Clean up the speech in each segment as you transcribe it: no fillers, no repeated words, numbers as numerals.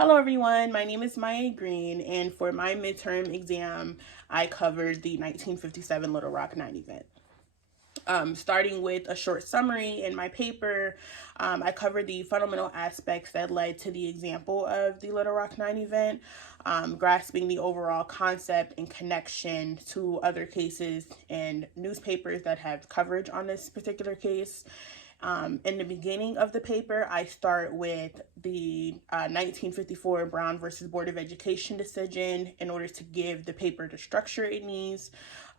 Hello everyone, my name is Maya Green, and for my midterm exam, I covered the 1957 Little Rock 9 event. Starting with a short summary in my paper, I covered the fundamental aspects that led to the example of the Little Rock 9 event, grasping the overall concept and connection to other cases and newspapers that have coverage on this particular case. In the beginning of the paper, I start with the 1954 Brown versus Board of Education decision in order to give the paper the structure it needs,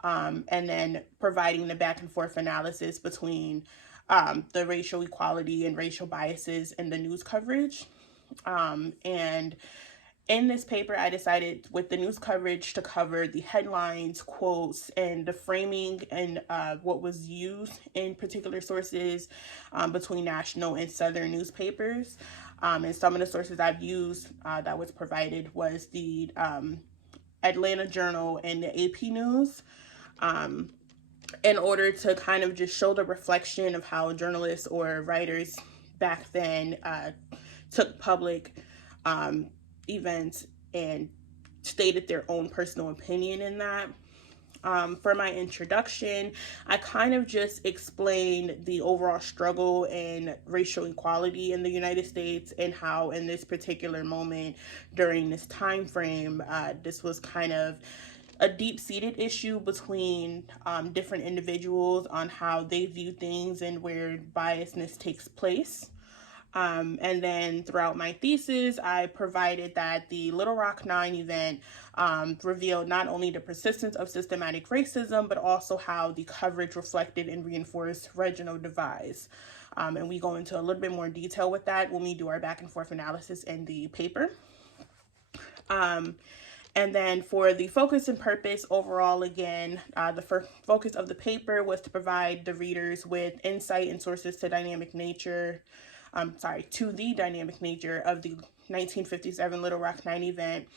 and then providing the back and forth analysis between the racial equality and racial biases in the news coverage. And in this paper, I decided with the news coverage to cover the headlines, quotes, and the framing and what was used in particular sources between national and southern newspapers. And some of the sources I've used that was provided was the Atlanta Journal and the AP News. In order to kind of just show the reflection of how journalists or writers back then took public events and stated their own personal opinion in that. For my introduction, I kind of just explained the overall struggle in racial equality in the United States and how in this particular moment during this time frame, this was kind of a deep-seated issue between different individuals on how they view things and where biasness takes place. And then throughout my thesis, I provided that the Little Rock 9 event revealed not only the persistence of systematic racism, but also how the coverage reflected and reinforced regional divides. And we go into a little bit more detail with that when we do our back and forth analysis in the paper. And then for the focus and purpose overall, again, the focus of the paper was to provide the readers with insight and sources to the dynamic nature of the 1957 Little Rock 9 event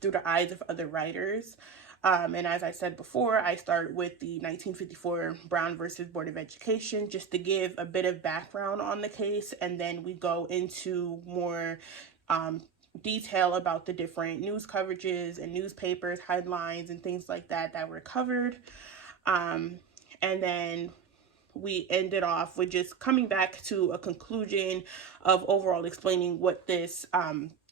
through the eyes of other writers. And as I said before, I start with the 1954 Brown versus Board of Education just to give a bit of background on the case, and then we go into more detail about the different news coverages and newspapers, headlines, and things like that that were covered. And then we ended off with just coming back to a conclusion of overall explaining what this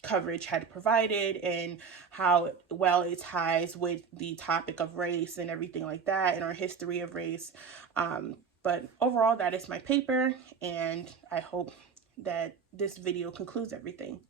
coverage had provided and how well it ties with the topic of race and everything like that and our history of race. But overall, that is my paper, and I hope that this video concludes everything.